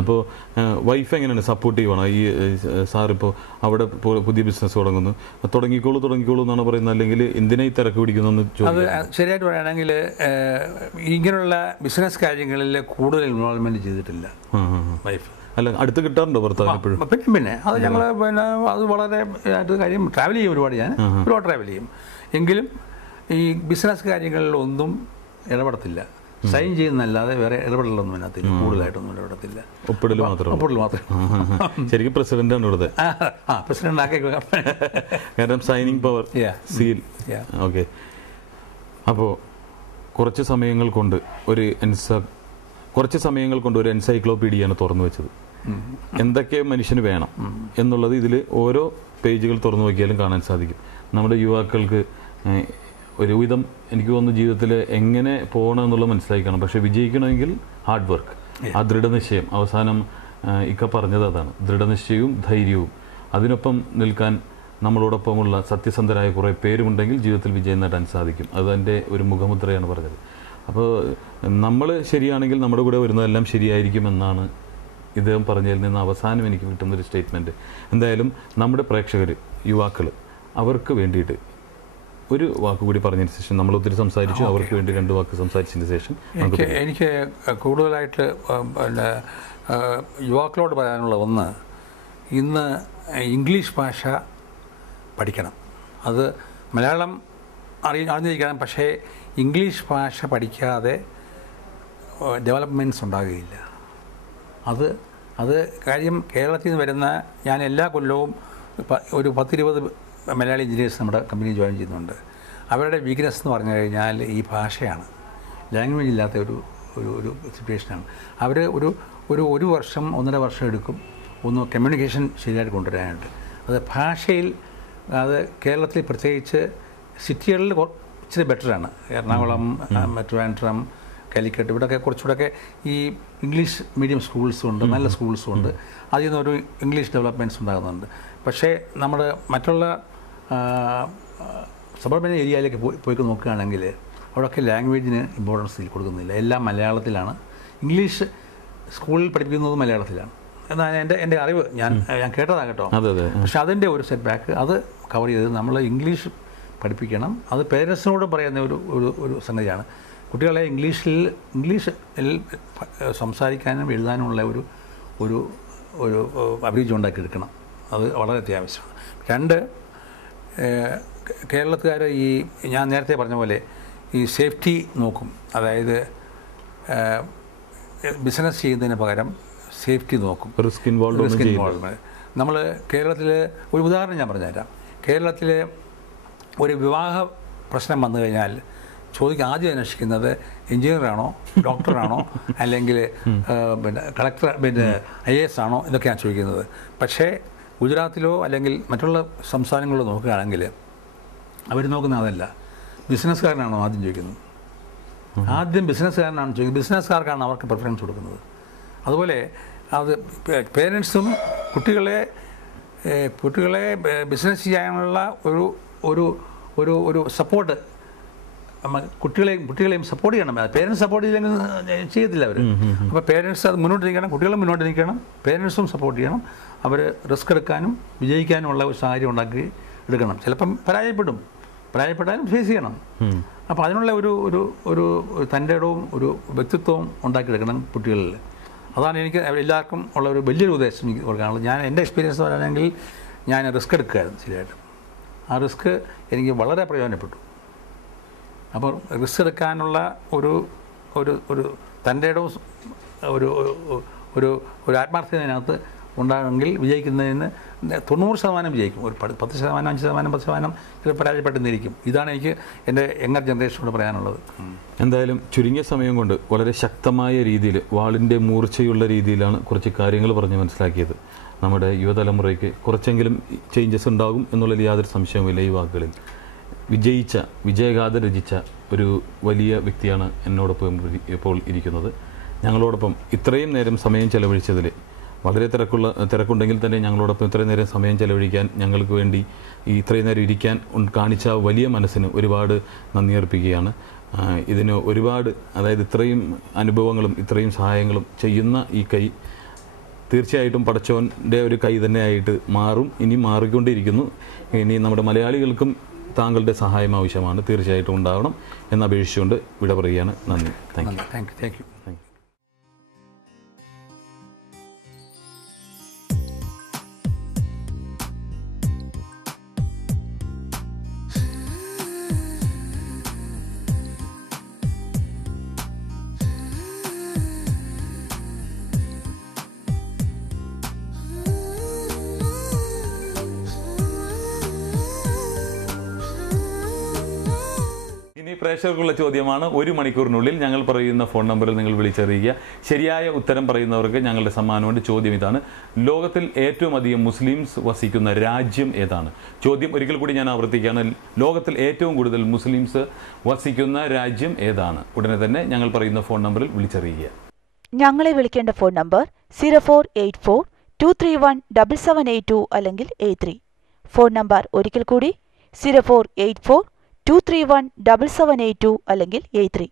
അപ്പോൾ വൈഫ് എങ്ങനെയാണ് സപ്പോർട്ടീവാണ്? ഈ സാറിപ്പോൾ അവിടെ പുതിയ ബിസിനസ് തുടങ്ങിക്കോളൂ എന്നാണ് പറയുന്നത്, അല്ലെങ്കിൽ എന്തിനാ ഈ തിരക്ക് പിടിക്കുന്നതെന്ന് അത് ശരിയായിട്ട് പറയുകയാണെങ്കിൽ ഇങ്ങനെയുള്ള ബിസിനസ് കാര്യങ്ങളിൽ കൂടുതൽ ഇൻവോൾവ്മെൻറ്റ് ചെയ്തിട്ടില്ല വൈഫ്. അല്ല, അടുത്ത് കിട്ടാറുണ്ടോ ഭർത്താവ്? പിന്നെ അത് ഞങ്ങൾ അത് വളരെ കാര്യം ട്രാവൽ ചെയ്യും, ഒരുപാട് ട്രാവൽ ചെയ്യും. എങ്കിലും ഈ ബിസിനസ് കാര്യങ്ങളിലൊന്നും ഇടപെടത്തില്ല. സൈൻ ചെയ്യുന്നല്ലാതെ വേറെ ഇടപെടലൊന്നും അതിനകത്തില്ല, കൂടുതലായിട്ടൊന്നും ഇടപെടത്തില്ല. ഒപ്പിടൽ മാത്രം. ശരിക്കും പ്രസിഡന്റാണ് ഇവിടുത്തെ. പ്രസിഡന്റ് ആക്കി കാരണം സൈനിങ് പവർ, സീൽ. ഓക്കെ. അപ്പോൾ കുറച്ച് സമയങ്ങൾ കൊണ്ട് ഒരു എൻസൈക്ലോപീഡിയയാണ് തുറന്നു വെച്ചത്. എന്തൊക്കെ മനുഷ്യന് വേണം എന്നുള്ളത് ഇതിൽ ഓരോ പേജുകൾ തുറന്നു നോക്കിയാലും കാണാൻ സാധിക്കും. നമ്മുടെ യുവാക്കൾക്ക് ഒരുവിധം എനിക്ക് തോന്നുന്നു ജീവിതത്തിൽ എങ്ങനെ പോകണം എന്നുള്ളത് മനസ്സിലാക്കണം. പക്ഷെ വിജയിക്കണമെങ്കിൽ ഹാർഡ് വർക്ക്, ആ ദൃഢനിശ്ചയം. അവസാനം ഇക്ക പറഞ്ഞത് അതാണ്, ദൃഢനിശ്ചയവും ധൈര്യവും. അതിനൊപ്പം നിൽക്കാൻ നമ്മളോടൊപ്പമുള്ള സത്യസന്ധരായ കുറേ പേരുമുണ്ടെങ്കിൽ ജീവിതത്തിൽ വിജയം നേടാൻ സാധിക്കും. അതെൻ്റെ ഒരു മുഖമുദ്രയാണ് പറഞ്ഞത്. അപ്പോൾ നമ്മൾ ശരിയാണെങ്കിൽ നമ്മുടെ കൂടെ വരുന്നതെല്ലാം ശരിയായിരിക്കുമെന്നാണ് ഇദ്ദേഹം പറഞ്ഞതിൽ നിന്ന് അവസാനം എനിക്ക് കിട്ടുന്നൊരു സ്റ്റേറ്റ്മെൻറ്റ്. എന്തായാലും നമ്മുടെ പ്രേക്ഷകർ, യുവാക്കൾ, അവർക്ക് വേണ്ടിയിട്ട് ഒരു വാക്ക് കൂടി പറഞ്ഞതിന് ശേഷം, നമ്മൾ ഒത്തിരി സംസാരിച്ചു, അവർക്ക് വേണ്ടി 2 വാക്ക് സംസാരിച്ചതിന് ശേഷം എനിക്ക് കൂടുതലായിട്ട് പിന്നെ യുവാക്കളോട് പറയാനുള്ള ഒന്ന്, ഇന്ന് ഇംഗ്ലീഷ് ഭാഷ പഠിക്കണം. അത് മലയാളം അറിഞ്ഞിരിക്കണം, പക്ഷേ ഇംഗ്ലീഷ് ഭാഷ പഠിക്കാതെ ഡെവലപ്മെൻറ്റ്സ് ഉണ്ടാകുകയില്ല. അത് കാര്യം കേരളത്തിൽ നിന്ന് വരുന്ന, ഞാൻ എല്ലാ കൊല്ലവും ഒരു 10-20 മലയാളി എഞ്ചിനീയേഴ്സ് നമ്മുടെ കമ്പനി ജോയിൻ ചെയ്യുന്നുണ്ട്. അവരുടെ വീക്ക്നെസ് എന്ന് പറഞ്ഞു കഴിഞ്ഞാൽ ഈ ഭാഷയാണ്. ലാംഗ്വേജ് ഇല്ലാത്ത ഒരു സിറ്റുവേഷനാണ്. അവർ ഒരു വർഷം 1.5 വർഷം എടുക്കും ഒന്ന് കമ്മ്യൂണിക്കേഷൻ ശരിയായിട്ട് കൊണ്ടുവരാനായിട്ട്. അത് ഭാഷയിൽ അത് കേരളത്തിൽ പ്രത്യേകിച്ച് സിറ്റികളിൽ ഇച്ചിരി ബെറ്ററാണ്. എറണാകുളം, ട്രിവാൻഡ്രം, കാലിക്കറ്റ്, ഇവിടെയൊക്കെ കുറച്ചുകൂടെയൊക്കെ ഈ ഇംഗ്ലീഷ് മീഡിയം സ്കൂൾസും ഉണ്ട്, നല്ല സ്കൂൾസും ഉണ്ട്. അതിൽ നിന്നൊരു ഇംഗ്ലീഷ് ഡെവലപ്മെൻറ്റ്സ് ഉണ്ടാകുന്നുണ്ട്. പക്ഷേ നമ്മുടെ മറ്റുള്ള സബർബൻ ഏരിയയിലേക്ക് പോയി നോക്കുകയാണെങ്കിൽ അവിടെയൊക്കെ ലാംഗ്വേജിന് ഇമ്പോർട്ടൻസ് കൊടുക്കുന്നില്ല. എല്ലാം മലയാളത്തിലാണ്. ഇംഗ്ലീഷ് സ്കൂളിൽ പഠിപ്പിക്കുന്നത് മലയാളത്തിലാണ് എന്നാണ് എൻ്റെ അറിവ്. ഞാൻ കേട്ടതാണ് കേട്ടോ. പക്ഷെ അതിൻ്റെ ഒരു സെറ്റ് ബാക്ക് അത് കവർ ചെയ്ത് നമ്മൾ ഇംഗ്ലീഷ് പഠിപ്പിക്കണം. അത് പേരൻസിനോട് പറയുന്ന ഒരു സംഗതിയാണ്. കുട്ടികളെ ഇംഗ്ലീഷ് സംസാരിക്കാനും എഴുതാനുമുള്ള ഒരു അഭിരുചി ഉണ്ടാക്കിയെടുക്കണം. അത് വളരെ അത്യാവശ്യമാണ്. 2, കേരളത്തുകാർ ഞാൻ നേരത്തെ പറഞ്ഞ പോലെ ഈ സേഫ്റ്റി നോക്കും. അതായത് ബിസിനസ് ചെയ്യുന്നതിന് പകരം സേഫ്റ്റി നോക്കും, റിസ്ക് ഇൻവോൾവ്മെൻറ്റ്. നമ്മൾ കേരളത്തിൽ ഒരു ഉദാഹരണം ഞാൻ പറഞ്ഞുതരാം. കേരളത്തിൽ ഒരു വിവാഹ പ്രശ്നം വന്നു കഴിഞ്ഞാൽ ആദ്യം അന്വേഷിക്കുന്നത് എഞ്ചിനീയറാണോ, ഡോക്ടറാണോ, അല്ലെങ്കിൽ കളക്ടർ, IAS ആണോ, ഇതൊക്കെയാണ് ചോദിക്കുന്നത്. പക്ഷേ ഗുജറാത്തിലോ അല്ലെങ്കിൽ മറ്റുള്ള സംസ്ഥാനങ്ങളിലോ നോക്കുകയാണെങ്കിൽ അവർ നോക്കുന്നത് അതല്ല. ബിസിനസ്സുകാരനാണോ ആദ്യം ചോദിക്കുന്നത്. ആദ്യം ബിസിനസ്സുകാരനാണ് ചോദിക്കുന്നത്. ബിസിനസ്സുകാർക്കാണ് അവർക്ക് പ്രിഫറൻസ് കൊടുക്കുന്നത്. അതുപോലെ അത് പേരൻസും കുട്ടികളെ ബിസിനസ് ചെയ്യാനുള്ള ഒരു സപ്പോർട്ട്, കുട്ടികളെയും സപ്പോർട്ട് ചെയ്യണം. പേരൻസ് സപ്പോർട്ട് ചെയ്യില്ലെങ്കിൽ ചെയ്യത്തില്ല അവർ. അപ്പോൾ പേരൻസ് അത് മുന്നോട്ട് നിൽക്കണം, കുട്ടികളും മുന്നോട്ട് നിൽക്കണം, പേരൻസും സപ്പോർട്ട് ചെയ്യണം. അവർ റിസ്ക് എടുക്കാനും വിജയിക്കാനുമുള്ള ഒരു സാഹചര്യം ഉണ്ടാക്കി എടുക്കണം. ചിലപ്പം പരാജയപ്പെട്ടാലും ഫേസ് ചെയ്യണം. അപ്പോൾ അതിനുള്ള ഒരു തൻ്റെ ഇടവും ഒരു വ്യക്തിത്വവും ഉണ്ടാക്കിയെടുക്കണം കുട്ടികളിൽ. അതാണ് എനിക്ക് എല്ലാവർക്കും ഉള്ള ഒരു വലിയൊരു ഉദ്ദേശം എനിക്ക് കൊടുക്കാനുള്ളത്. ഞാൻ എൻ്റെ എക്സ്പീരിയൻസ് പറയുകയാണെങ്കിൽ ഞാൻ റിസ്ക് എടുക്കുകയായിരുന്നു ശരിയായിട്ട്. ആ റിസ്ക് എനിക്ക് വളരെ പ്രയോജനപ്പെട്ടു. അപ്പോൾ റിസ്ക് എടുക്കാനുള്ള ഒരു തൻ്റെ ഇടവും ഒരു ആത്മാർത്ഥതയിനകത്ത് ഉണ്ടാകുമെങ്കിൽ വിജയിക്കുന്നതിന് 90% വിജയിക്കും. ഒരു 10%, 5%, 10% ചില പരാജയപ്പെട്ടുന്നിരിക്കും. ഇതാണ് എനിക്ക് എൻ്റെ യങ്ങർ ജനറേഷനോട് പറയാനുള്ളത്. എന്തായാലും ചുരുങ്ങിയ സമയം കൊണ്ട് വളരെ ശക്തമായ രീതിയിൽ, വാളിൻ്റെ മൂർച്ചയുള്ള രീതിയിലാണ് കുറച്ച് കാര്യങ്ങൾ പറഞ്ഞ് മനസ്സിലാക്കിയത്. നമ്മുടെ യുവതലമുറയ്ക്ക് കുറച്ചെങ്കിലും ചേഞ്ചസ് ഉണ്ടാകും എന്നുള്ളതിൽ യാതൊരു സംശയവുമില്ല. ഈ വാക്കുകളിൽ വിജയഗാഥ രചിച്ച ഒരു വലിയ വ്യക്തിയാണ് എന്നോടൊപ്പം ഇപ്പോൾ ഇരിക്കുന്നത്. ഞങ്ങളോടൊപ്പം ഇത്രയും നേരം സമയം ചെലവഴിച്ചതിൽ വളരെ തിരക്കുണ്ടെങ്കിൽ തന്നെ ഞങ്ങളോടൊപ്പം ഇത്രയും നേരം സമയം ചെലവഴിക്കാൻ, ഞങ്ങൾക്ക് വേണ്ടി ഇത്രയും നേരം ഇരിക്കാൻ കാണിച്ച വലിയ മനസ്സിന് ഒരുപാട് നന്ദി അർപ്പിക്കുകയാണ്. ഇതിന് ഒരുപാട്, അതായത് ഇത്രയും അനുഭവങ്ങളും ഇത്രയും സഹായങ്ങളും ചെയ്യുന്ന ഈ കൈ തീർച്ചയായിട്ടും പടച്ചോൻ്റെ ഒരു കൈ തന്നെയായിട്ട് മാറും, ഇനി മാറിക്കൊണ്ടിരിക്കുന്നു. ഇനി നമ്മുടെ മലയാളികൾക്കും താങ്കളുടെ സഹായം ആവശ്യമാണ്, തീർച്ചയായിട്ടും ഉണ്ടാവണം എന്നപേക്ഷിച്ചുകൊണ്ട് വിട പറയുകയാണ്. നന്ദി. Thank you. ഇനി പ്രേക്ഷകർക്കുള്ള ചോദ്യമാണ്. 1 മണിക്കൂറിനുള്ളിൽ ഞങ്ങൾ പറയുന്ന ഫോൺ നമ്പറിൽ നിങ്ങൾ വിളിച്ചറിയിക്കുക. ശരിയായ ഉത്തരം പറയുന്നവർക്ക് ഞങ്ങളുടെ സമ്മാനമുണ്ട്. ചോദ്യം ഇതാണ്: ലോകത്തിൽ ഏറ്റവും അധികം മുസ്ലിംസ് വസിക്കുന്ന രാജ്യം ഏതാണ്? ചോദ്യം ഒരിക്കൽ കൂടി ഞാൻ ആവർത്തിക്കുകയാണ്. ലോകത്തിൽ ഏറ്റവും കൂടുതൽ മുസ്ലിംസ് വസിക്കുന്ന രാജ്യം ഏതാണ്? ഉടനെ തന്നെ ഞങ്ങൾ പറയുന്ന ഫോൺ നമ്പറിൽ വിളിച്ചറിയിക്കുക. ഞങ്ങളെ വിളിക്കേണ്ട ഫോൺ നമ്പർ 0484-231-7782 അല്ലെങ്കിൽ 83. ഫോൺ നമ്പർ ഒരിക്കൽ കൂടി 0484-231-7782 അല്ലെങ്കിൽ 83.